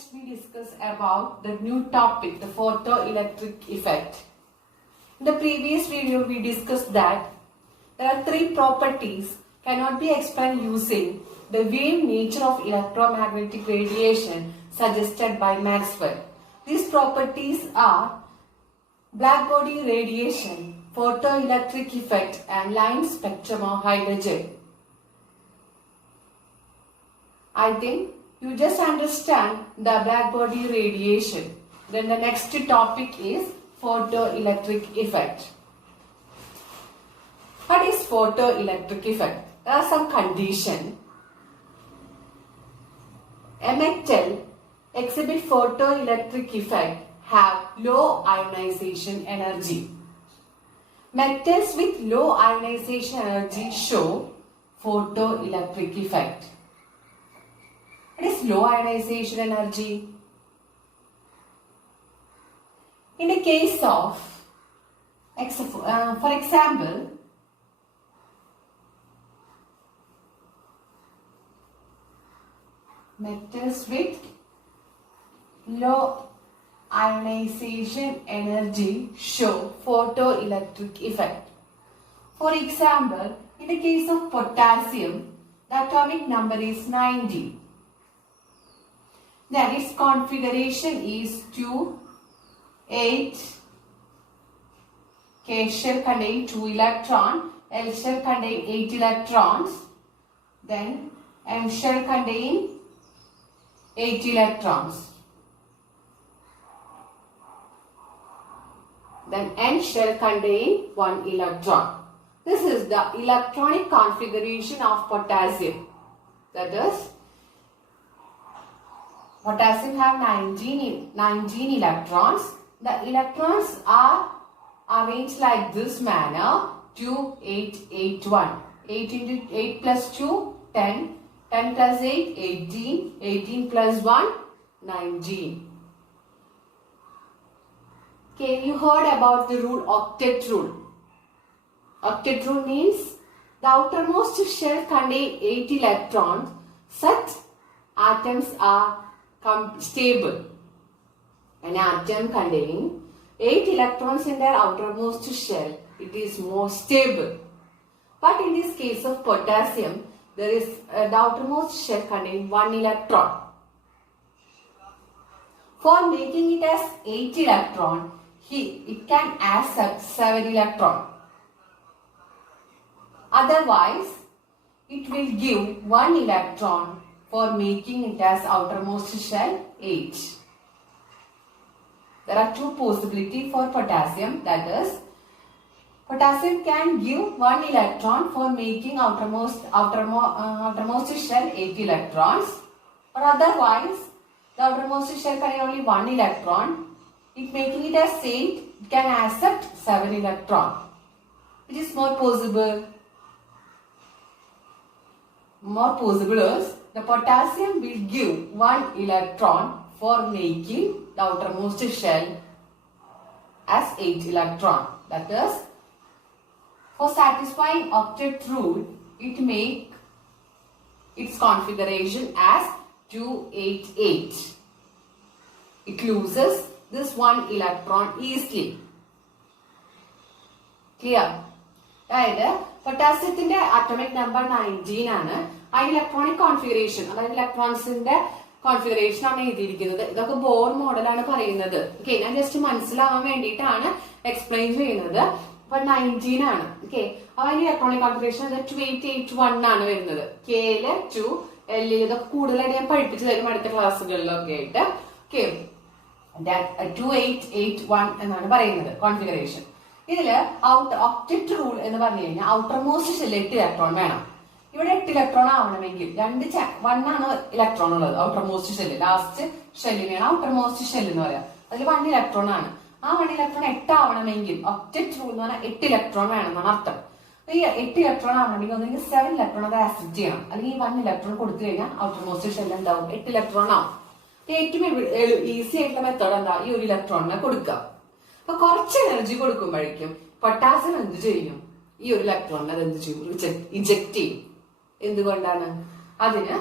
Next we discuss about the new topic, the photoelectric effect. In the previous video we discussed that there are three properties cannot be explained using the wave nature of electromagnetic radiation suggested by Maxwell. These properties are blackbody radiation, photoelectric effect and line spectrum of hydrogen. I think you just understand the blackbody radiation. Then the next topic is photoelectric effect. What is photoelectric effect? There are some conditions. A metal exhibit photoelectric effect have low ionization energy. Metals with low ionization energy show photoelectric effect. What is low ionization energy? In the case of, for example, metals with low ionization energy show photoelectric effect. For example, in the case of potassium, the atomic number is 90. Then its configuration is 2, 8. K shell contain 2 electrons, L shell contain 8 electrons, then M shell contain 8 electrons. Then N shell contain 1 electron. This is the electronic configuration of potassium. That is, potassium have 19 electrons. The electrons are arranged like this manner: 2, 8, 8, 1. 8 into 8 plus 2, 10. 10 plus 8, 18. 18 plus 1, 19. Okay, you heard about the rule, octet rule. Octet rule means the outermost shell contains 8 electrons. Such atoms are stable. An atom containing 8 electrons in their outermost shell, it is more stable. But in this case of potassium, there is the outermost shell containing 1 electron. For making it as 8 electron, it can accept 7 electron. Otherwise, it will give 1 electron for making it as outermost shell 8. There are two possibilities for potassium, that is, potassium can give 1 electron for making outermost shell 8 electrons, or otherwise the outermost shell contain only 1 electron. If making it as 8, it can accept 7 electron. It is more possible. More possible is the potassium will give 1 electron for making the outermost shell as 8 electron. That is, for satisfying octet rule, it make its configuration as 288. It loses this 1 electron easily. Clear? That potassium atomic number 19 ആണ്. ആ electronic configuration, അതായത് ഇലക്ട്രോൺസിന്റെ configuration ആണ് എഴുതിയിരിക്കുന്നത്. ഇതൊക്കെ bore മോഡലാണ് പറയുന്നത്. Okay, ഞാൻ just മനസ്സിലാവാൻ വേണ്ടിയിട്ടാണ് എക്സ്പ്ലെയിൻ ചെയ്യുന്നത്. അപ്പൊ 19 ആണ്. ഓക്കെ, അപ്പൊ അതിന്റെ ഇലക്ട്രോണിക് കോൺഫിഗറേഷൻ 2881 ആണ് വരുന്നത്. കെയില് 2, എല്ലിൽ ഇതൊക്കെ കൂടുതലായിട്ട് ഞാൻ പഠിപ്പിച്ചു തരും അടുത്ത ക്ലാസ്സുകളിലൊക്കെ ആയിട്ട്. ഓക്കെ, 2881 എന്നാണ് പറയുന്നത് കോൺഫിഗറേഷൻ. ഇതില് ഒക്ടറ്റ് റൂൾ എന്ന് പറഞ്ഞു കഴിഞ്ഞാൽ ഔട്ടർമോസ്റ്റ് ഷെല്ലിൽ 8 ഇലക്ട്രോൺ വേണം. ഇവിടെ 8 ഇലക്ട്രോൺ ആവണമെങ്കിൽ 1 ആണ് ഇലക്ട്രോൺ ഉള്ളത് ഔട്ടർമോസ്റ്റ് ഷെല്ല്. ലാസ്റ്റ് ഷെല്ലിനെയാണ് ഔട്ടർമോസ്റ്റ് ഷെല്ല് എന്ന് പറയാം. അതിൽ 1 ഇലക്ട്രോൺ ആണ്. ആ 1 ഇലക്ട്രോൺ 8 ആവണമെങ്കിൽ ഒക്ടറ്റ് റൂൾ എന്ന് പറഞ്ഞാൽ 8 ഇലക്ട്രോൺ വേണമെന്നാണ് അർത്ഥം. ഈ 8 ഇലക്ട്രോൺ ആവണമെങ്കിൽ ഒന്നെങ്കിൽ 7 ഇലക്ട്രോൺ അത് ആക്സെപ്റ്റ് ചെയ്യണം. അല്ലെങ്കിൽ 1 ഇലക്ട്രോൺ കൊടുത്തു കഴിഞ്ഞാൽ ഔട്ടർമോസ്റ്റ് ഷെല്ല് എന്താവും? 8 ഇലക്ട്രോൺ ആവും. ഏറ്റവും ഈസി ആയിട്ടുള്ള മെത്തേഡ് എന്താ? ഈ 1 ഇലക്ട്രോണിനെ കൊടുക്കുക. അപ്പൊ കുറച്ച് എനർജി കൊടുക്കുമ്പോഴേക്കും പൊട്ടാസ്യം എന്ത് ചെയ്യും? ഈ 1 ഇലക്ട്രോണിനെ അത് എന്ത് ചെയ്യും? ഇജക്ട് ചെയ്യും. എന്തുകൊണ്ടാണ്? അതിന്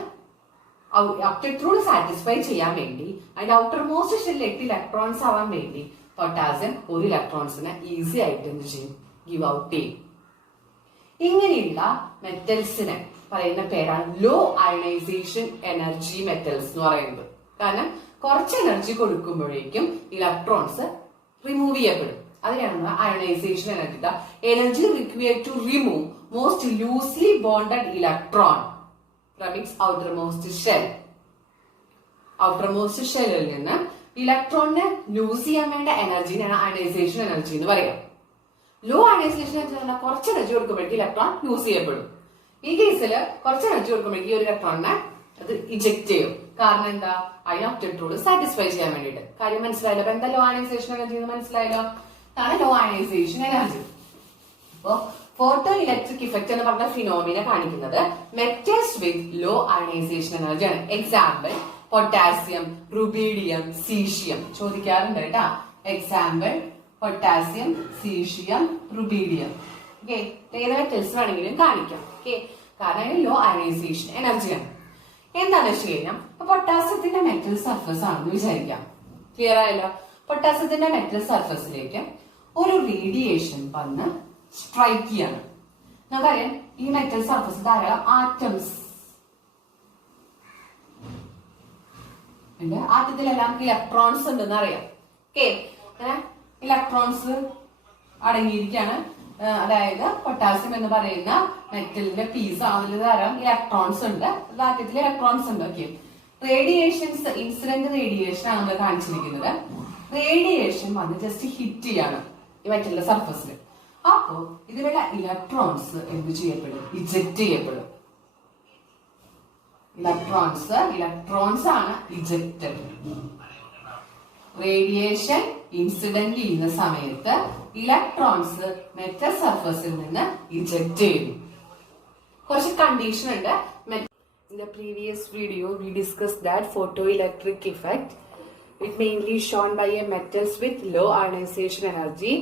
ഒക്ടറ്റ് റൂൾ സാറ്റിസ്ഫൈ ചെയ്യാൻ വേണ്ടി അതിന്റെ ഔട്ടർ മോസ്റ്റ് ഷെല്ലിൽ 8 ഇലക്ട്രോൺസ് ആവാൻ വേണ്ടി പൊട്ടാസ്യം ഒരു ഇലക്ട്രോൺസിനെ ഈസി ആയിട്ട് എന്ത് ചെയ്യും, ഗിവ് ഔട്ട് ചെയ്യും. ഇങ്ങനെയുള്ള മെറ്റൽസിനെ പറയുന്ന പേരാണ് ലോ അയണൈസേഷൻ എനർജി മെറ്റൽസ് എന്ന് പറയുന്നത്. കാരണം കുറച്ച് എനർജി കൊടുക്കുമ്പോഴേക്കും ഇലക്ട്രോൺസ് റിമൂവ് ചെയ്യപ്പെടും. അതിനാണ് ionisation energy. The energy required to remove most loosely bonded electron from its outermost shell. Outermost ഷെല്ലിൽ നിന്ന് ഇലക്ട്രോണിനെ ലൂസ് ചെയ്യാൻ വേണ്ട എനർജിനാണ് അയണൈസേഷൻ എനർജി എന്ന് പറയുക. ലോ അയണൈസേഷൻ എനർജി എന്ന് പറഞ്ഞാൽ കുറച്ച് എനർജി കൊടുക്കുമ്പോഴേക്കും ഇലക്ട്രോൺ ലൂസ് ചെയ്യപ്പെടും. ഈ കേസിൽ കുറച്ച് എനർജി കൊടുക്കുമ്പോഴേക്കും ഈ ഒരു ഇലക്ട്രോണിനെ അത് ഇജക്ട് ചെയ്യും. കാരണം എന്താ, അതിന് ഒക്ടറ്റ് റൂൾ സാറ്റിസ്ഫൈ ചെയ്യാൻ വേണ്ടിയിട്ട്. കാര്യം മനസ്സിലായല്ലോ. അപ്പൊ എന്താ ലോ അയണൈസേഷൻ എനർജി എന്ന് മനസ്സിലായല്ലോ. അതാണ് ലോ അയണൈസേഷൻ എനർജി. അപ്പോ ഫോട്ടോ ഇലക്ട്രിക് ഇഫക്റ്റ് എന്ന് പറഞ്ഞ ഫിനോമിന കാണിക്കുന്നത് മെറ്റൽസ് വിത്ത് ലോ അയണൈസേഷൻ എനർജിയാണ്. എക്സാമ്പിൾ പൊട്ടാസ്യം, റുബീഡിയം, സീഷ്യം ചോദിക്കാറുണ്ട് കേട്ടാ. Example potassium, caesium, rubidium. Okay, ഏത് മെറ്റൽസ് വേണമെങ്കിലും കാണിക്കാം. ഓക്കെ, കാരണം ലോ അയണൈസേഷൻ എനർജിയാണ്. എന്താണെന്ന് വെച്ച് കഴിഞ്ഞാൽ പൊട്ടാസ്യത്തിന്റെ മെറ്റൽ സർഫസ് ആണെന്ന് വിചാരിക്കാം. ക്ലിയർ ആയല്ലോ. പൊട്ടാസ്യത്തിന്റെ മെറ്റൽ സർഫസിലേക്ക് ഒരു റേഡിയേഷൻ വന്ന് സ്ട്രൈക്ക് ചെയ്യാണ്. നമുക്കറിയാം ഈ മെറ്റൽ സർഫസ് ധാരാളം ആറ്റംസ് ഉണ്ട്. ആറ്റത്തിലെല്ലാം ഇലക്ട്രോൺസ് ഉണ്ടെന്ന് അറിയാം. ഓക്കെ, ഇലക്ട്രോൺസ് അടങ്ങിയിരിക്കുകയാണ്. അതായത് പൊട്ടാസ്യം എന്ന് പറയുന്ന മെറ്റലിന്റെ പീസ് അതിൽ ധാരാളം ഇലക്ട്രോൺസ് ഉണ്ട്. ആറ്റത്തിൽ ഇലക്ട്രോൺസ് ഉണ്ട്. ഓക്കെ, റേഡിയേഷൻസ്, ഇൻസിഡന്റ് റേഡിയേഷൻ ആണ് നമ്മൾ കാണിച്ചിരിക്കുന്നത്. റേഡിയേഷൻ വന്ന് ജസ്റ്റ് ഹിറ്റ് ചെയ്യാണ് ഈ മെറ്റലിന്റെ സർഫസിൽ. അപ്പോ ഇതിലുള്ള ഇലക്ട്രോൺസ് എന്ത് ചെയ്യപ്പെടും, ഇജക്ട് ചെയ്യപ്പെടും. ഇലക്ട്രോൺസ് ആണ് ഇജക്റ്റഡ്. റേഡിയേഷൻ ഇൻസിഡന്റ് ചെയ്യുന്ന സമയത്ത് ഇലക്ട്രോൺസ് മെറ്റൽ സർഫസിൽ നിന്ന് ഇജക്ട് ചെയ്യുന്നു. കുറച്ച് കണ്ടീഷൻ ഉണ്ട്. In the previous video we discussed that photoelectric effect. It mainly shown by a metals with low ionization energy.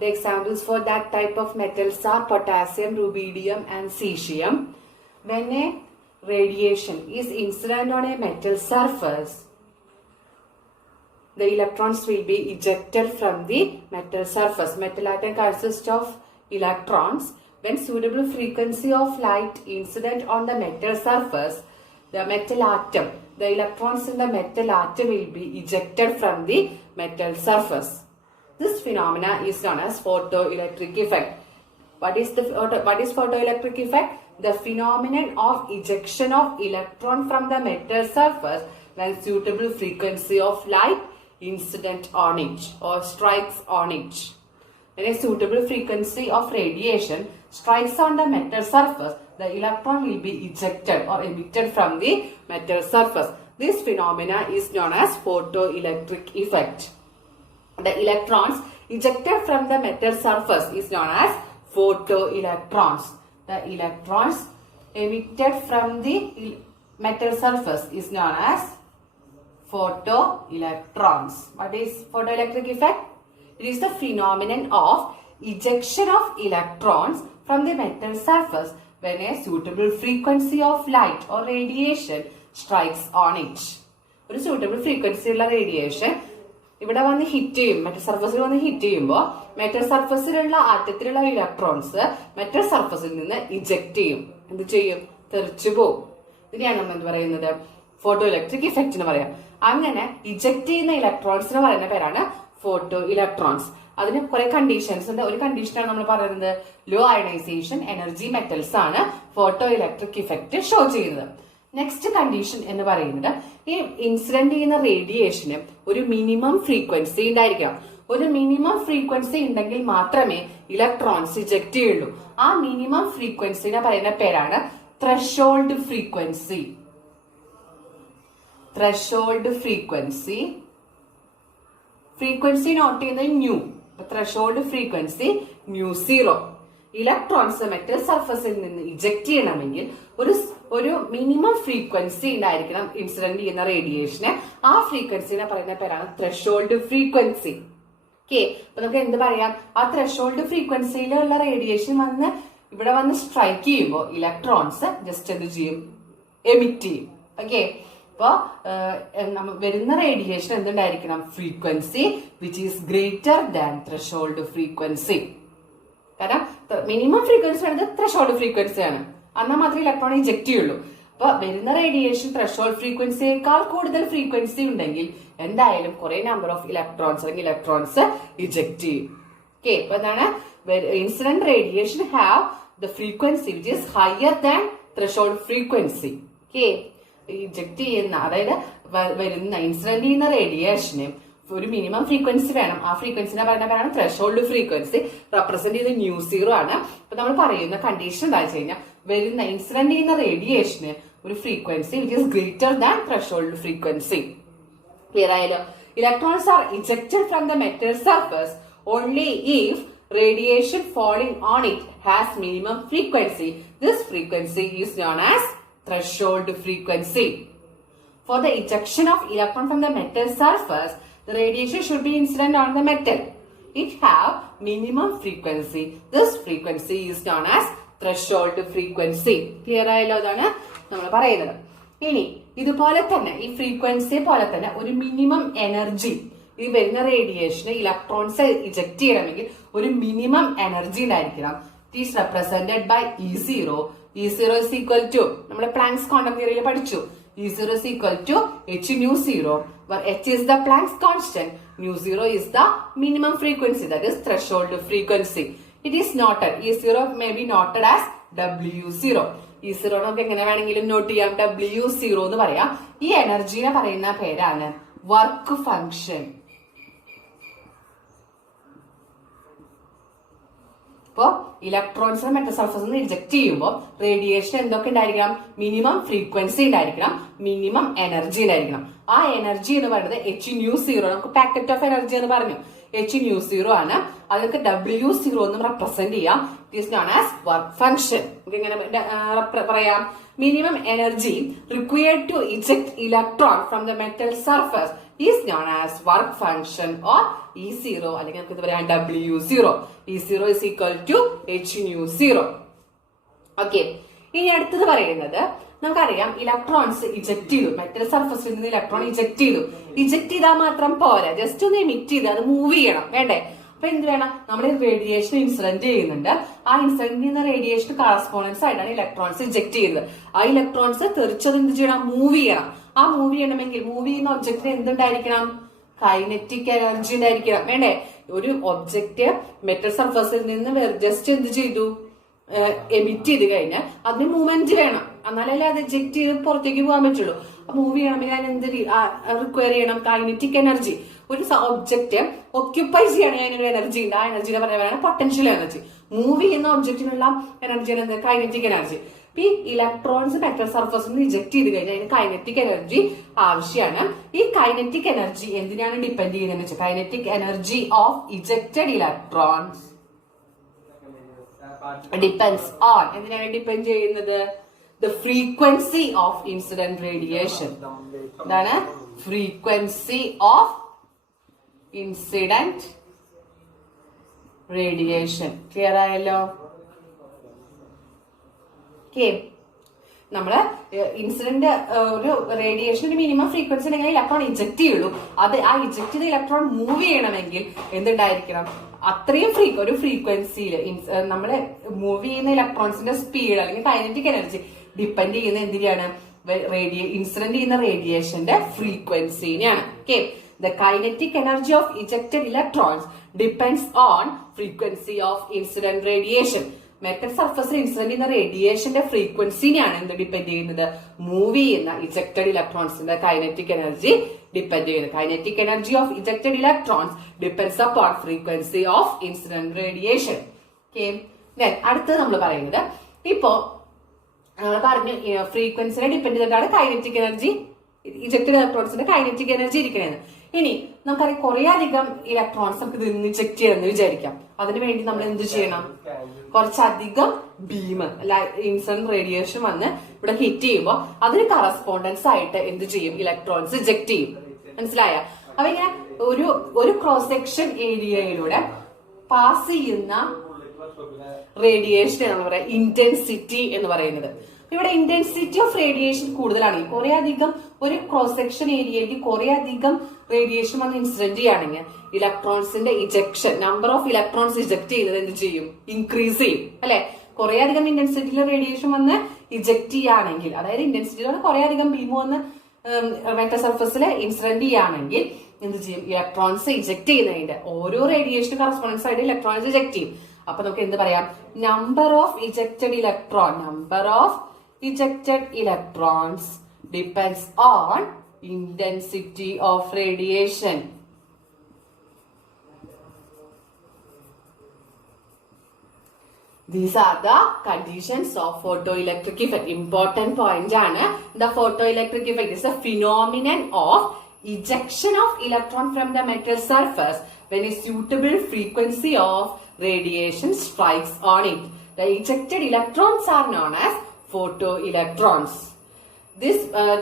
The examples for that type of metals are potassium, rubidium and cesium. When a radiation is incident on a metal surface, the electrons will be ejected from the metal surface. Metal atom consists of electrons. When suitable frequency of light incident on the metal surface, the electrons in the metal atom will be ejected from the metal surface. This phenomena is known as photoelectric effect. What is photoelectric effect? The phenomenon of ejection of electron from the metal surface when suitable frequency of light incident on it or strikes on it. When a suitable frequency of radiation strikes on the metal surface, the electron will be ejected or emitted from the metal surface. This phenomena is known as photoelectric effect. The electrons ejected from the metal surface is known as photoelectrons. The electrons emitted from the metal surface is known as photoelectrons. What is photoelectric effect? It is the phenomenon of ejection of electrons from the metal surface when a suitable frequency of light or radiation strikes on it. ഒരു suitable frequency ഉള്ള radiation ഇവിടെ വന്ന് hit ചെയ്യും, metal സർഫസിൽ വന്ന് hit ചെയ്യുമ്പോൾ metal സർഫസിലുള്ള ആറ്റത്തിലുള്ള electrons metal സർഫസിൽ നിന്ന് ഇജക്ട് ചെയ്യും. എന്ത് ചെയ്യും? തെറിച്ചു പോകും. ഇതിനെയാണ് നമ്മൾ എന്ത് പറയുന്നത്? ഫോട്ടോ ഇലക്ട്രിക് ഇഫക്റ്റ് എന്ന് പറയാം. അങ്ങനെ ഇജക്ട് ചെയ്യുന്ന ഇലക്ട്രോൺസിന് പറയുന്ന പേരാണ് ഫോട്ടോ ഇലക്ട്രോൺസ്. അതിന് കുറെ കണ്ടീഷൻസ് ഉണ്ട്. ഒരു കണ്ടീഷനാണ് നമ്മൾ പറയുന്നത് ലോ അയണൈസേഷൻ എനർജി മെറ്റൽസ് ആണ് ഫോട്ടോ ഇലക്ട്രിക് ഇഫക്റ്റ് ഷോ ചെയ്യുന്നത്. നെക്സ്റ്റ് കണ്ടീഷൻ എന്ന് പറയുന്നത് ഈ ഇൻസിഡന്റ് ചെയ്യുന്ന റേഡിയേഷന് ഒരു മിനിമം ഫ്രീക്വൻസി ഉണ്ടായിരിക്കണം. ഒരു മിനിമം ഫ്രീക്വൻസി ഉണ്ടെങ്കിൽ മാത്രമേ ഇലക്ട്രോൺസ് ഇജക്ട് ചെയ്യുള്ളൂ. ആ മിനിമം ഫ്രീക്വൻസിനെ പറയുന്ന പേരാണ് threshold frequency. Threshold frequency note ചെയ്യുന്നത് nu. Threshold frequency µ0. Electrons metal സർഫസിൽ നിന്ന് ഇജക്ട് ചെയ്യണമെങ്കിൽ ഒരു മിനിമം ഫ്രീക്വൻസി ഉണ്ടായിരിക്കണം ഇൻസിഡന്റ് ചെയ്യുന്ന റേഡിയേഷന്. ആ ഫ്രീക്വൻസിനെ പറയുന്ന പേരാണ് ത്രെഷോൾഡ് ഫ്രീക്വൻസി. ഓക്കെ, അപ്പൊ നമുക്ക് എന്ത് പറയാം? ആ ത്രെഷോൾഡ് ഫ്രീക്വൻസിയിലുള്ള റേഡിയേഷൻ വന്ന് ഇവിടെ വന്ന് സ്ട്രൈക്ക് ചെയ്യുമ്പോൾ ഇലക്ട്രോൺസ് ജസ്റ്റ് എന്ത് ചെയ്യും? എമിറ്റ് ചെയ്യും. ഓക്കെ. അപ്പൊ വരുന്ന റേഡിയേഷൻ എന്തുണ്ടായിരിക്കണം? Frequency which is greater than threshold frequency. കാരണം മിനിമം ഫ്രീക്വൻസി വേണ്ടത് ത്രെഷോൾഡ് ഫ്രീക്വൻസി ആണ്, എന്നാൽ മാത്രമേ ഇലക്ട്രോൺ ഇജക്ട് ചെയ്യുള്ളൂ. അപ്പൊ വരുന്ന റേഡിയേഷൻ ത്രെഷോൾഡ് ഫ്രീക്വൻസിയേക്കാൾ കൂടുതൽ ഫ്രീക്വൻസി ഉണ്ടെങ്കിൽ എന്തായാലും കുറെ നമ്പർ ഓഫ് ഇലക്ട്രോൺസ് അല്ലെങ്കിൽ ഇലക്ട്രോൺസ് ഇജക്ട് ചെയ്യും. ഓക്കെ. അപ്പൊ എന്താണ്? Incident radiation have the frequency which is higher than threshold frequency. Okay. Eject ചെയ്യുന്ന, അതായത് വരുന്ന ഇൻസിഡന്റ് ചെയ്യുന്ന റേഡിയേഷന് ഒരു മിനിമം ഫ്രീക്വൻസി വേണം. ആ ഫ്രീക്വൻസിനെ പറയുന്ന പേരാണ് ത്രെഷോൾഡ് ഫ്രീക്വൻസി. റെപ്രസെന്റ് ചെയ്ത് μ0 ആണ്. അപ്പൊ നമ്മൾ പറയുന്ന കണ്ടീഷൻ എന്താ വെച്ച് കഴിഞ്ഞാൽ വരുന്ന ഇൻസിഡന്റ് ചെയ്യുന്ന റേഡിയേഷന് ഒരു frequency which is greater than threshold frequency. Clear ആയല്ലോ? Electrons are ejected from the metal surface only if radiation falling on it has minimum frequency. This frequency is known as threshold frequency. For the ejection of electron from the metal surface, the radiation should be incident on the metal. It have minimum frequency. This frequency is known as threshold frequency. Clear ആയല്ലോ? അതാണ് നമ്മൾ പറയുന്നത്. ഇനി ഇതുപോലെ തന്നെ ഈ frequency പോലെ തന്നെ ഒരു മിനിമം എനർജി, ഈ വരുന്ന റേഡിയേഷന് ഇലക്ട്രോൺസ് ഇജക്ട് ചെയ്യണമെങ്കിൽ ഒരു മിനിമം എനർജി ഉണ്ടായിരിക്കണം. It is represented by E0. E0 is equal to, നമ്മൾ പ്ലാങ്ക്സ് ക്വാണ്ടം തിയറിയിൽ പഠിച്ചു, E0 is equal to h nu0, where h is the Planck's constant, nu0 is the minimum frequency, that is threshold frequency. It is noted, E0 may be noted as W0. E0 നമുക്ക് എങ്ങനെ വേണമെങ്കിലും not ചെയ്യാം, W0 എന്ന് പറയാം. ഈ എനർജിനെ പറയുന്ന പേരാണ് work function. ഇപ്പോ ഇലക്ട്രോൺസ് മെറ്റൽ സർഫസിൽ നിന്ന് ഇജക്ട് ചെയ്യുമ്പോൾ റേഡിയേഷൻ എന്തൊക്കെ ഉണ്ടായിരിക്കണം? മിനിമം ഫ്രീക്വൻസി ഉണ്ടായിരിക്കണം, മിനിമം എനർജി ഉണ്ടായിരിക്കണം. ആ എനർജി എന്ന് പറയുന്നത് h nu0, നമുക്ക് പാക്കറ്റ് ഓഫ് എനർജി എന്ന് പറഞ്ഞു, h nu0 ആണ്. അതിനൊക്കെ W0 എന്നും റെപ്രസെന്റ് ചെയ്യാം. It is known as work function. നമുക്ക് എങ്ങനെ പറയാം? Minimum energy required to eject electron from the metal surface is known as work function or E0, അല്ലെങ്കിൽ നമുക്ക് ഇത് പറയാം W0. E0 is equal to h nu0. Okay. ഇനി അടുത്തത് പറയുന്നത്, നമുക്കറിയാം ഇലക്ട്രോൺസ് ഇജക്ട് ചെയ്തു, മെറ്റൽ സർഫസിൽ നിന്ന് ഇലക്ട്രോൺ ഇജക്ട് ചെയ്തു. ഇജക്ട് ചെയ്താൽ മാത്രം പോരാ, ജസ്റ്റ് ഒന്ന് എമിറ്റ് ചെയ്ത് അത് മൂവ് ചെയ്യണം, വേണ്ടേ? അപ്പൊ എന്ത് വേണം? നമ്മൾ റേഡിയേഷൻ ഇൻസിഡന്റ് ചെയ്യുന്നുണ്ട്. ആ ഇൻസിഡന്റ് ചെയ്യുന്ന റേഡിയേഷൻ കറസ്പോണ്ടൻസ് ആയിട്ടാണ് ഇലക്ട്രോൺസ് ഇജക്ട് ചെയ്യുന്നത്. ആ ഇലക്ട്രോൺസ് തെറിച്ചത് എന്ത് ചെയ്യണം? മൂവ് ചെയ്യണം. ആ മൂവ് ചെയ്യണമെങ്കിൽ മൂവ് ചെയ്യുന്ന ഒബ്ജക്റ്റിന് എന്തുണ്ടായിരിക്കണം? കൈനറ്റിക് എനർജി ഉണ്ടായിരിക്കണം, വേണ്ടേ? ഒരു ഒബ്ജക്റ്റ് മെറ്റൽ സർഫസിൽ നിന്ന് ജസ്റ്റ് എന്ത് ചെയ്തു? എമിറ്റ് ചെയ്ത് കഴിഞ്ഞാൽ അതിന് മൂവ്മെന്റ് വേണം, എന്നാലല്ലേ അത് എജക്ട് ചെയ്ത് പുറത്തേക്ക് പോകാൻ പറ്റുള്ളൂ. മൂവ് ചെയ്യണമെങ്കിൽ അതിന് എന്ത് റിക്വയർ ചെയ്യണം? Kinetic energy. ഒരു ഒബ്ജക്റ്റ് ഒക്യുപ്പൈ ചെയ്യണമെങ്കിൽ അതിനൊരു എനർജി ഉണ്ട്. ആ എനർജിനെ പറയുന്നതാണ് പൊട്ടൻഷ്യൽ എനർജി. മൂവ് ചെയ്യുന്ന ഒബ്ജക്റ്റിനുള്ള എനർജിയാണ് എന്ത്? Kinetic energy. ഈ ഇലക്ട്രോൺസ് മെറ്റൽ സർഫസിൽ നിന്ന് ഇജക്ട് ചെയ്ത് കഴിഞ്ഞാൽ അതിന് കൈനറ്റിക് എനർജി ആവശ്യമാണ്. ഈ കൈനറ്റിക് എനർജി എന്തിനാണ് ഡിപ്പെൻഡ് ചെയ്യുന്നതെന്ന് വെച്ചാൽ, kinetic energy of ejected electrons depends on, എന്തിനാണ് ഡിപ്പെൻഡ് ചെയ്യുന്നത്? The frequency of incident radiation. എന്താണ്? Frequency of incident radiation. Clear ആയല്ലോ? ഓക്കെ. നമ്മള് ഇൻസിഡന്റ് ഒരു റേഡിയേഷൻ മിനിമം ഫ്രീക്വൻസി ഉണ്ടെങ്കിൽ ഇലക്ട്രോൺ ഇജക്ട് ചെയ്യുള്ളൂ. അത് ആ ഇജക്ട് ചെയ്ത ഇലക്ട്രോൺ മൂവ് ചെയ്യണമെങ്കിൽ എന്തുണ്ടായിരിക്കണം? അത്രയും ഒരു ഫ്രീക്വൻസിയിൽ നമ്മള് മൂവ് ചെയ്യുന്ന ഇലക്ട്രോൺസിന്റെ സ്പീഡ് അല്ലെങ്കിൽ കൈനറ്റിക് എനർജി ഡിപ്പെൻഡ് ചെയ്യുന്ന എന്തിനാണ്? ഇൻസിഡന്റ് ചെയ്യുന്ന റേഡിയേഷന്റെ ഫ്രീക്വൻസിനെയാണ്. Okay. The kinetic energy of ejected electrons depends on frequency of incident radiation. Metal സർഫസിൽ ഇൻസിഡന്റ് ചെയ്യുന്ന റേഡിയേഷന്റെ ഫ്രീക്വൻസിനെയാണ് എന്ത് ഡിപ്പെൻഡ് ചെയ്യുന്നത്? മൂവ് ചെയ്യുന്ന ഇജക്റ്റഡ് ഇലക്ട്രോൺസിന്റെ കൈനറ്റിക് എനർജി ഡിപ്പെൻഡ് ചെയ്യുന്നത്. Kinetic energy of ejected electrons depends upon frequency of incident radiation. Okay. അടുത്തത് നമ്മൾ പറയുന്നത്, ഇപ്പോ നമ്മൾ പറഞ്ഞു ഫ്രീക്വൻസിനെ ഡിപ്പെൻഡ് ചെയ്തിട്ടാണ് കൈനറ്റിക് എനർജി, ഇജക്റ്റഡ് ഇലക്ട്രോൺസിന്റെ കൈനറ്റിക് എനർജി ഇരിക്കണേന്ന്. ഇനി നമുക്കറിയാം കുറെ അധികം ഇലക്ട്രോൺസ് നമുക്ക് ഇതിൽ നിന്ന് ഇജക്ട് ചെയ്യണമെന്ന് വിചാരിക്കാം. അതിനുവേണ്ടി നമ്മൾ എന്ത് ചെയ്യണം? കുറച്ചധികം ബീം ഇൻസിഡന്റ് റേഡിയേഷൻ വന്ന് ഇവിടെ ഹിറ്റ് ചെയ്യുമ്പോൾ അതിന് കറസ്പോണ്ടൻസ് ആയിട്ട് എന്ത് ചെയ്യും? ഇലക്ട്രോൺസ് ഇജക്ട് ചെയ്യും. മനസ്സിലായ? അപ്പൊ ഇങ്ങനെ ഒരു ക്രോസ് സെക്ഷൻ ഏരിയയിലൂടെ പാസ് ചെയ്യുന്ന റേഡിയേഷൻ എന്ന് പറയാം ഇന്റൻസിറ്റി എന്ന് പറയുന്നത്. ഇവിടെ ഇന്റൻസിറ്റി ഓഫ് റേഡിയേഷൻ കൂടുതലാണ്. കുറെ അധികം ഒരു ക്രോസ് സെക്ഷൻ ഏരിയയിലേക്ക് കുറെ അധികം റേഡിയേഷൻ വന്ന് ഇൻസിഡന്റ് ചെയ്യുകയാണെങ്കിൽ ഇലക്ട്രോൺസിന്റെ ejection, number of electrons eject ചെയ്യുന്നത് എന്ത് ചെയ്യും? ഇൻക്രീസ് ചെയ്യും അല്ലെ? കുറെ അധികം ഇന്റൻസിറ്റിയിൽ റേഡിയേഷൻ വന്ന് ഇജക്ട് ചെയ്യുകയാണെങ്കിൽ, അതായത് ഇന്റൻസിറ്റിയിലാണ് കുറെ അധികം ബീം വന്ന് മെറ്റൽ സർഫസിൽ ഇൻസിഡന്റ് ചെയ്യുകയാണെങ്കിൽ എന്ത് ചെയ്യും? ഇലക്ട്രോൺസ് ഇജക്ട് ചെയ്യുന്നതിന്റെ ഓരോ റേഡിയേഷന് കറസ്പോണ്ടൻസ് ആയിട്ട് ഇലക്ട്രോൺസ് ഇജക്ട് ചെയ്യും. അപ്പൊ നമുക്ക് എന്ത് പറയാം? Number of ejected electrons depends on intensity of radiation. These are the conditions of photoelectric effect. Important point ആണ്. The photoelectric effect is a phenomenon of ejection of electron from the metal surface when a suitable frequency of radiation strikes on it. The ejected electrons are known as photoelectrons.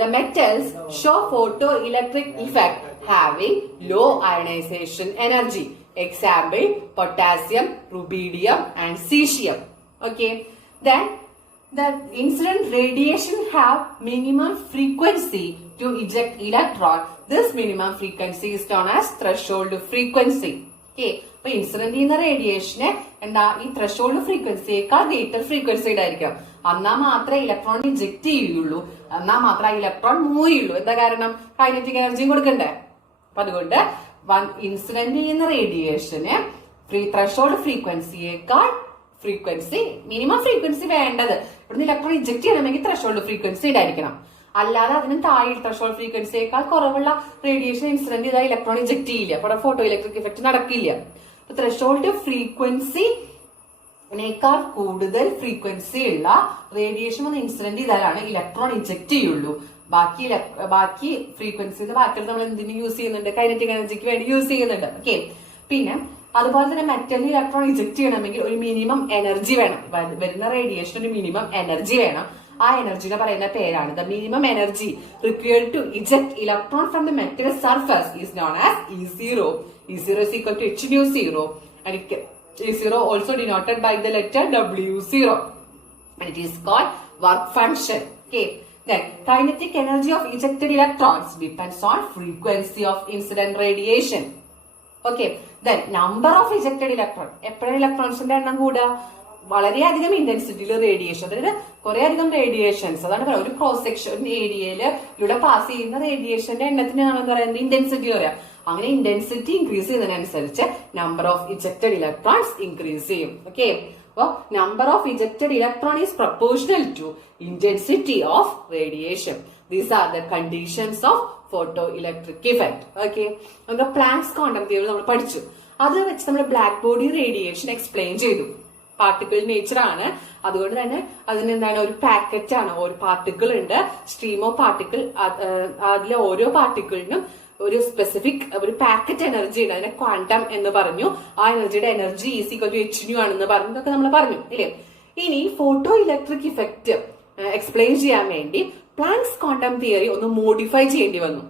The metals show photoelectric effect having low ionization energy. Example, potassium, rubidium and cesium. Okay. Then the incident radiation have minimum frequency to eject electron. This minimum frequency is known as threshold frequency. Okay. അപ്പൊ incident ചെയ്യുന്ന റേഡിയേഷന് എന്താ? ഈ threshold ഫ്രീക്വൻസിയേക്കാൾ greater frequency ആയിരിക്കും. എന്നാൽ മാത്രമേ electron eject ചെയ്യുള്ളൂ, എന്നാൽ മാത്രമേ ഇലക്ട്രോൺ മൂവ് ചെയ്യുള്ളൂ. എന്താ കാരണം? കൈനറ്റിക് എനർജിയും കൊടുക്കണ്ടേ? അപ്പൊ അതുകൊണ്ട് ഇൻസിഡന്റ് ചെയ്യുന്ന റേഡിയേഷന് ത്രെഷോൾഡ് ഫ്രീക്വൻസിയേക്കാൾ മിനിമം ഫ്രീക്വൻസി വേണ്ടത്. ഇവിടുന്ന് ഇലക്ട്രോൺ ഇജക്ട് ചെയ്യണമെങ്കിൽ ത്രെഷോൾഡ് ഫ്രീക്വൻസി ഉണ്ടായിരിക്കണം. അല്ലാതെ അതിനും താഴെ ത്രെഷോൾഡ് ഫ്രീക്വൻസിയേക്കാൾ കുറവുള്ള റേഡിയേഷൻ ഇൻസിഡന്റ് ചെയ്താൽ ഇലക്ട്രോൺ ഇജക്ട് ചെയ്യില്ല. അപ്പോൾ ഫോട്ടോ ഇലക്ട്രിക് ഇഫക്റ്റ് നടക്കില്ല. ത്രെഷോൾഡ് ഫ്രീക്വൻസിനേക്കാൾ കൂടുതൽ ഫ്രീക്വൻസി ഉള്ള റേഡിയേഷൻ ഒന്ന് ഇൻസിഡന്റ് ചെയ്താലാണ് ഇലക്ട്രോൺ ഇജക്ട് ചെയ്യുള്ളൂ. ബാക്കി ഫ്രീക്വൻസി ബാക്കിയുള്ള നമ്മൾ എന്തിനു യൂസ് ചെയ്യുന്നുണ്ട്? കൈനറ്റിക് എനർജിക്ക് വേണ്ടി യൂസ് ചെയ്യുന്നുണ്ട്. ഓക്കെ. പിന്നെ അതുപോലെ തന്നെ മെറ്റലിന് ഇലക്ട്രോൺ ഇജക്ട് ചെയ്യണമെങ്കിൽ ഒരു മിനിമം എനർജി വേണം. വരുന്ന റേഡിയേഷൻ ഒരു മിനിമം എനർജി വേണം. ആ എനർജിനെ പറയുന്ന പേരാണ് the minimum energy required to eject electron from the metal surface is known as E0. E0 is equal to h nu 0 and E0 also denoted by the letter W0 and it is called work function. Okay. Then kinetic energy of ejected electrons depends on frequency of incident radiation. Okay. Then number of ejected electron. എപ്പോഴാണ് ഇലക്ട്രോൺസിന്റെ എണ്ണം കൂടുക? വളരെയധികം ഇന്റൻസിറ്റിയിൽ radiation, അതായത് കുറെ അധികം radiations, അതാണ് പറയുക ഒരു ക്രോസ് സെക്ഷൻ ഏരിയയിലൂടെ പാസ് ചെയ്യുന്ന റേഡിയേഷന്റെ എണ്ണത്തിന് നമ്മൾ പറയുന്നത് ഇന്റൻസിറ്റി പറയാം. അങ്ങനെ ഇന്റൻസിറ്റി ഇൻക്രീസ് ചെയ്യുന്നതിനനുസരിച്ച് number of ejected electrons increase ചെയ്യും. ഓക്കെ. അപ്പോൾ number of ejected electron is proportional to intensity of radiation. These are the conditions of photo electric effect. Okay. നമുക്ക് പ്ലാങ്ക്സ് ക്വാണ്ടം തിയറി നമ്മൾ പഠിച്ചു. അത് വെച്ച് നമ്മൾ ബ്ലാക്ക് ബോഡി റേഡിയേഷൻ എക്സ്പ്ലെയിൻ ചെയ്തു. Particle nature ആണ്, അതുകൊണ്ട് തന്നെ അതിനെന്താണ്? ഒരു പാക്കറ്റ് ആണ്. ഒരു പാർട്ടിക്കിൾ ഉണ്ട്, സ്ട്രീം ഓഫ് പാർട്ടിക്കിൾ. അതിലെ ഓരോ പാർട്ടിക്കിളിനും ഒരു സ്പെസിഫിക് ഒരു പാക്കറ്റ് എനർജി ഉണ്ട്. അതിനെ ക്വാണ്ടം എന്ന് പറഞ്ഞു. ആ എനർജിയുടെ energy is equal to h nu ആണെന്ന് പറഞ്ഞു. ഇതൊക്കെ നമ്മൾ പറഞ്ഞു ഇല്ലേ? ഇനി ഫോട്ടോ ഇലക്ട്രിക് ഇഫക്റ്റ് എക്സ്പ്ലെയിൻ ചെയ്യാൻ വേണ്ടി പ്ലാങ്ക്സ് ക്വാണ്ടം തിയറി ഒന്ന് മോഡിഫൈ ചെയ്യേണ്ടി വന്നു.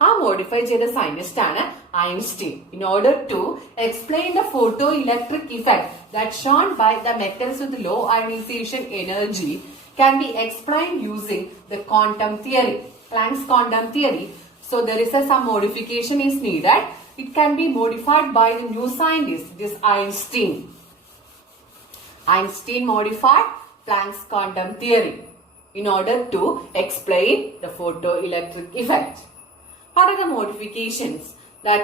ആ മോഡിഫൈ ചെയ്ത സയന്റിസ്റ്റ് ആണ് Einstein. In order to explain the photo electric effect that shown by the metals with low ionisation energy can be explained using the quantum theory, Planck's quantum theory. So there is some modification is needed. It can be modified by the new scientist, this Einstein. Einstein modified Planck's quantum theory in order to explain the photoelectric effect. What are the modifications that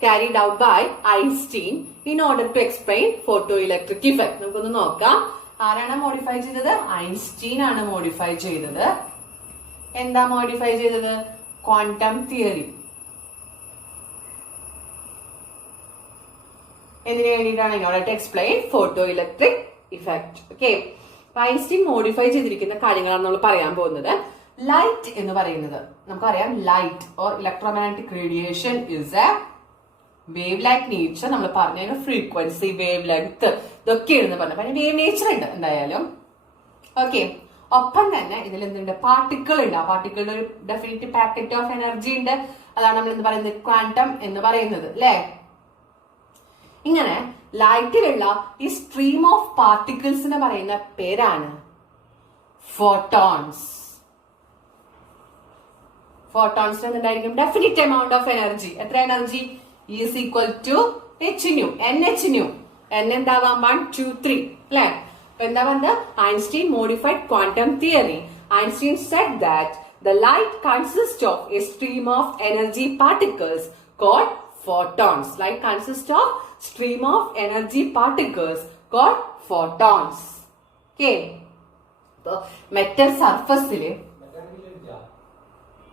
carried out by Einstein in order to explain photoelectric effect? നമുക്കൊന്ന് നോക്കാം. ആരാണ് modify ചെയ്തത്? Einstein ആണ് modify ചെയ്തത്. എന്താ modify ചെയ്തത്? Quantum theory. എന്തിനു വേണ്ടിയിട്ടാണ്? in order to explain photoelectric effect. Okay. Einstein modify ചെയ്തിരിക്കുന്ന കാര്യങ്ങളാണ് നമ്മൾ പറയാൻ പോകുന്നത്. ലൈറ്റ് എന്ന് പറയുന്നത് നമുക്കറിയാം. Light or electromagnetic radiation is A wave like nature. നമ്മൾ പറഞ്ഞ ഫ്രീക്വൻസി, വേവ് ലെങ്ത് ഇതൊക്കെയാണെന്ന് പറഞ്ഞു. വേവ് നേച്ചർ ഉണ്ട് എന്തായാലും. ഓക്കെ. ഒപ്പം തന്നെ ഇതിൽ എന്തുണ്ട്? പാർട്ടിക്കിൾ ഉണ്ട്. ആ പാർട്ടിക്കിളിന്റെ ഒരു ഡെഫിനിറ്റ് പാക്കറ്റ് ഓഫ് എനർജി ഉണ്ട്. അതാണ് നമ്മൾ എന്ത് പറയുന്നത്? ക്വാണ്ടം എന്ന് പറയുന്നത് അല്ലെ? ഇങ്ങനെ ലൈറ്റിലുള്ള ഈ സ്ട്രീം ഓഫ് പാർട്ടിക്കിൾസിനെ പറയുന്ന പേരാണ് photons. Photons എന്തായിരിക്കും? Definite amount of energy. എത്ര energy? E is equal to h nu, nh nu. n എന്താവാം? 1, 2, 3 അല്ലെ? അപ്പൊ എന്താ പറഞ്ഞത്? Einstein modified quantum theory. Einstein said that the light consists of a stream of energy particles called photons. Light consists of stream of energy particles called photons. Okay. So metal surface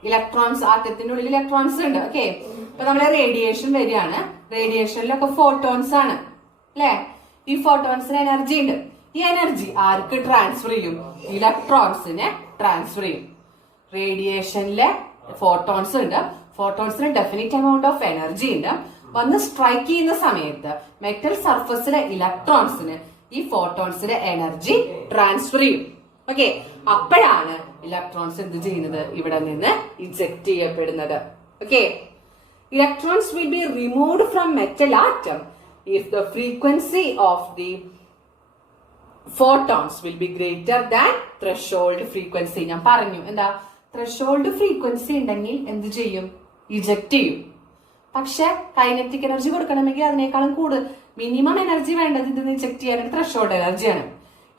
electrons, ആറ്റത്തിന്റെ ഉള്ളിൽ electrons ഉണ്ട്. Okay, ഇപ്പൊ നമ്മളെ radiation വരികയാണ്. റേഡിയേഷനിലൊക്കെ photons ആണ് അല്ലെ? ഈ ഫോട്ടോൺസിന് energy ഉണ്ട്. ഈ എനർജി ആർക്ക് ട്രാൻസ്ഫർ ചെയ്യും? ഇലക്ട്രോൺസിനെ ട്രാൻസ്ഫർ ചെയ്യും. റേഡിയേഷനിലെ ഫോട്ടോൺസ് ഉണ്ട്. ഫോട്ടോൺസിന് ഡെഫിനിറ്റ് എമൗണ്ട് ഓഫ് എനർജി ഉണ്ട്. വന്ന് സ്ട്രൈക്ക് ചെയ്യുന്ന സമയത്ത് മെറ്റൽ സർഫസിലെ ഇലക്ട്രോൺസിന് ഈ ഫോട്ടോൺസിന്റെ എനർജി ട്രാൻസ്ഫർ ചെയ്യും. ഓക്കെ, അപ്പോഴാണ് ഇലക്ട്രോൺസ് എന്ത് ചെയ്യുന്നത്? ഇവിടെ നിന്ന് ഇജക്ട് ചെയ്യപ്പെടുന്നത്. Okay, electrons will be removed from metal atom if the frequency of the photons will be greater than threshold frequency. ഞാൻ പറഞ്ഞു എന്താ? ത്രെഷോൾഡ് ഫ്രീക്വൻസി ഉണ്ടെങ്കിൽ എന്ത് ചെയ്യും? ഇജക്ട് ചെയ്യും. പക്ഷെ കൈനറ്റിക് എനർജി കൊടുക്കണമെങ്കിൽ അതിനേക്കാളും കൂടുതൽ മിനിമം എനർജി വേണ്ടത് ഇതിന് ഇജക്ട് ചെയ്യാനായിട്ട് ത്രെഷോൾഡ് എനർജിയാണ്.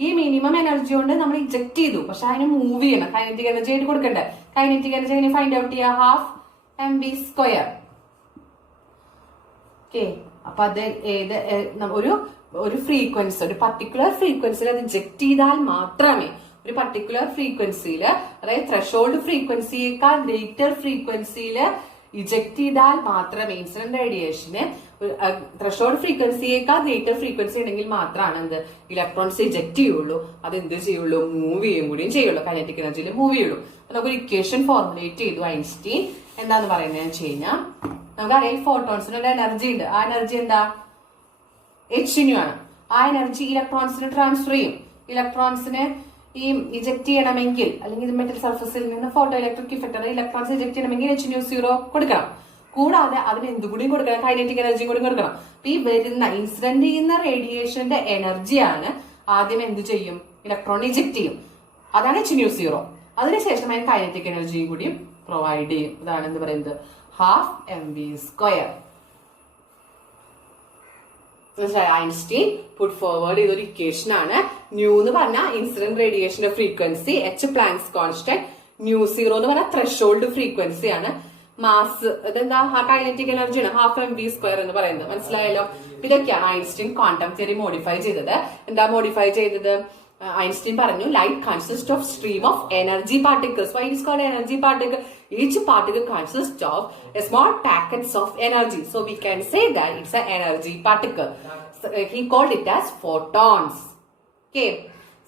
ഈ മിനിമം എനർജി കൊണ്ട് നമ്മൾ ഇജക്ട് ചെയ്തു, പക്ഷെ അതിന് മൂവ് ചെയ്യണം. കൈനറ്റിക് എനർജി ആയിട്ട് കൊടുക്കണ്ടേ? കൈനറ്റിക് എനർജി എങ്ങനെ ഫൈൻഡ് ഔട്ട് ചെയ്യുക? 12 mv². ഓക്കെ, അപ്പൊ അത് ഒരു ഫ്രീക്വൻസി, ഒരു പർട്ടിക്കുലർ ഫ്രീക്വൻസിയിൽ അത് ഇജക്ട് ചെയ്താൽ മാത്രമേ, ഒരു പർട്ടിക്കുലർ ഫ്രീക്വൻസിയിൽ, അതായത് ത്രെഷോൾഡ് ഫ്രീക്വൻസിയേക്കാൾ ഗ്രേറ്റർ ഫ്രീക്വൻസിയിൽ ഇജക്ട് ചെയ്താൽ മാത്രമേ ഇൻസിഡന്റ് റേഡിയേഷന് ത്രെഷോൾഡ് ഫ്രീക്വൻസിയേക്കാൾ ഗ്രേറ്റർ ഫ്രീക്വൻസി ഉണ്ടെങ്കിൽ മാത്രമാണ് എന്ത്? ഇലക്ട്രോൺസ് ഇജക്ട് ചെയ്യുള്ളൂ. അത് എന്ത് ചെയ്യുള്ളൂ? മൂവ് ചെയ്യും കൂടിയും ചെയ്യുള്ളൂ. കൈനറ്റിക് എനർജിയിൽ മൂവ് ചെയ്യുള്ളൂ. നമുക്കൊരു ഇക്വേഷൻ ഫോർമുലേറ്റ് ചെയ്തു ഐൻസ്റ്റീൻ. എന്താന്ന് പറയുന്നത് വെച്ച് കഴിഞ്ഞാൽ, നമുക്കറിയാം ഫോട്ടോൺസിന് ഒരു എനർജി ഉണ്ട്. ആ എനർജി എന്താ? h nu ആണ്. ആ എനർജി ഇലക്ട്രോൺസിന് ട്രാൻസ്ഫർ ചെയ്യും. ഇലക്ട്രോൺസിന് ഈ ഇജക്ട് ചെയ്യണമെങ്കിൽ, അല്ലെങ്കിൽ മെറ്റൽ സർഫസിൽ നിന്ന് photo electric effect, electrons eject ചെയ്യണമെങ്കിൽ h nu 0 കൊടുക്കണം. കൂടാതെ അതിന് എന്തുകൂടിയും കൊടുക്കണം? കൈനറ്റിക് എനർജിയും കൂടി കൊടുക്കണം. അപ്പൊ ഈ വരുന്ന ഇൻസിഡന്റ് ചെയ്യുന്ന റേഡിയേഷന്റെ എനർജിയാണ് ആദ്യം എന്ത് ചെയ്യും? ഇലക്ട്രോൺ ഇജക്ട് ചെയ്യും. അതാണ് h nu 0. അതിനുശേഷം അതിന് കൈനറ്റിക് എനർജിയും കൂടി പ്രൊവൈഡ് ചെയ്യും. ഇതാണ് എന്ത് പറയുന്നത്? 12 mv². ഐൻസ്റ്റീൻ പുട്ട് ഫോർവേഡ് ചെയ്തൊരു ഇക്വേഷൻ ആണ്. ന്യൂ എന്ന് പറഞ്ഞാൽ ഇൻസിഡന്റ് റേഡിയേഷന്റെ frequency, H planks constant, new 0 എന്ന് പറഞ്ഞാൽ ത്രെഷോൾഡ് ഫ്രീക്വൻസി ആണ്. മാസ് ഇതെന്താ? കൈനറ്റിക് എനർജിയാണ് 12 mv² എന്ന് പറയുന്നത്. മനസ്സിലായല്ലോ? ഇതൊക്കെയാണ് ഐൻസ്റ്റീൻ ക്വാണ്ടം തിയറി മോഡിഫൈ ചെയ്തത്. എന്താ മോഡിഫൈ ചെയ്തത്? ഐൻസ്റ്റീൻ പറഞ്ഞു light consist of stream of energy particles. Why it is called energy particle? Each particle consists of a small packets of energy. So we can say that it's an energy particle. So he called it as photons. Okay.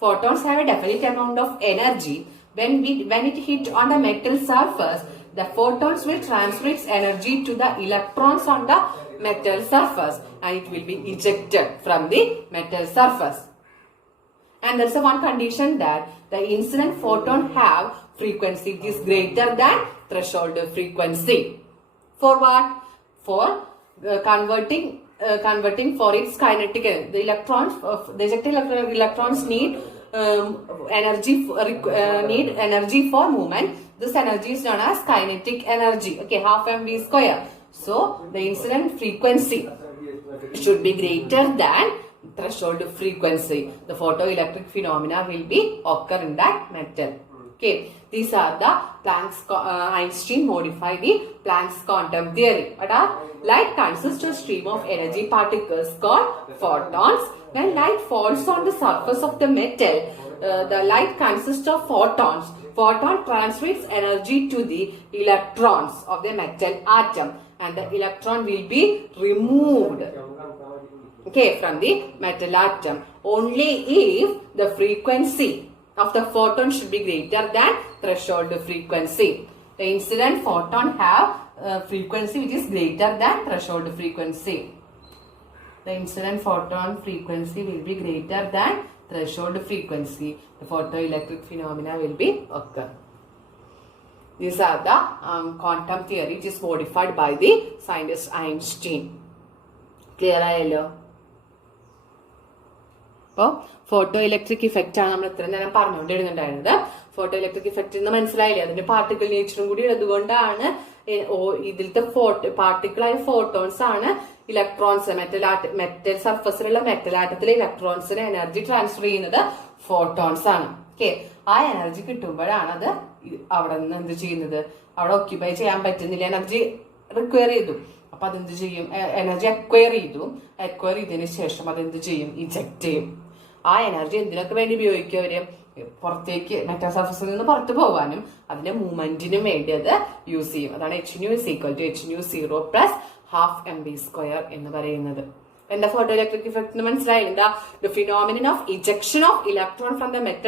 Photons have a definite amount of energy. When it hit on the metal surface, the photons will transfer its energy to the electrons on the metal surface and it will be ejected from the metal surface. And there's a one condition that the incident photon have frequency is greater than threshold frequency. For what? For converting for its kinetic energy. The electrons, the ejected electrons need energy for movement. This energy is known as kinetic energy. Okay, 12 mv². So the incident frequency should be greater than threshold frequency. The photoelectric phenomena will be occur in that metal. Okay, these are the Einstein modified the Planck's quantum theory. What are? Light consists of stream of energy particles called photons. When light falls on the surface of the metal, the light consists of photons. Photon transmits energy to the electrons of the metal atom, and the electron will be removed. Okay, from the metal atom only if the frequency of the photon should be greater than threshold frequency. The incident photon have frequency which is greater than threshold frequency. The incident photon frequency will be greater than threshold frequency. The photoelectric phenomena will be occur. These are the quantum theory which is modified by the scientist Einstein. Clear ayallo? അപ്പോൾ photo electric effect ആണ് നമ്മൾ ഇത്രയും നേരം പറഞ്ഞുകൊണ്ടിരുന്നുണ്ടായിരുന്നത്. Photo electric effect എന്ന് മനസ്സിലായില്ലേ? അതിന്റെ particle നേച്ചറും കൂടി ഉള്ളതുകൊണ്ടാണ് ഇതിലത്തെ പാർട്ടിക്കിളായ ഫോട്ടോൺസ് ആണ് ഇലക്ട്രോൺസ് മെറ്റൽ സർഫസിലുള്ള മെറ്റൽ ആറ്റത്തിലെ ഇലക്ട്രോൺസിന് എനർജി ട്രാൻസ്ഫർ ചെയ്യുന്നത് ഫോട്ടോൺസ് ആണ്. ഓക്കെ, ആ എനർജി കിട്ടുമ്പോഴാണ് അത് അവിടെ നിന്ന് എന്ത് ചെയ്യുന്നത്, അവിടെ ഓക്യുപ്പൈ ചെയ്യാൻ പറ്റുന്നില്ല, എനർജി റിക്വയർ ചെയ്തു. അപ്പൊ അതെന്ത് ചെയ്യും, എനർജി അക്വയർ ചെയ്തതിന് ശേഷം അതെന്ത് ചെയ്യും, ഇജക്ട് ചെയ്യും. ആ എനർജി എന്തിനൊക്കെ വേണ്ടി ഉപയോഗിക്കും അവര്? പുറത്തേക്ക് മെറ്റൽ സർഫസിൽ നിന്ന് പുറത്തു പോകാനും അതിന്റെ മൂവ്മെന്റിനും വേണ്ടി അത് യൂസ് ചെയ്യും. അതാണ് h nu = h nu 0 + ½ mv² എന്ന് പറയുന്നത്. എന്താ ഫോട്ടോ ഇലക്ട്രിക് ഇഫക്റ്റ് എന്ന് മനസ്സിലായില്ല? The phenomenon of ejection of electron from the metal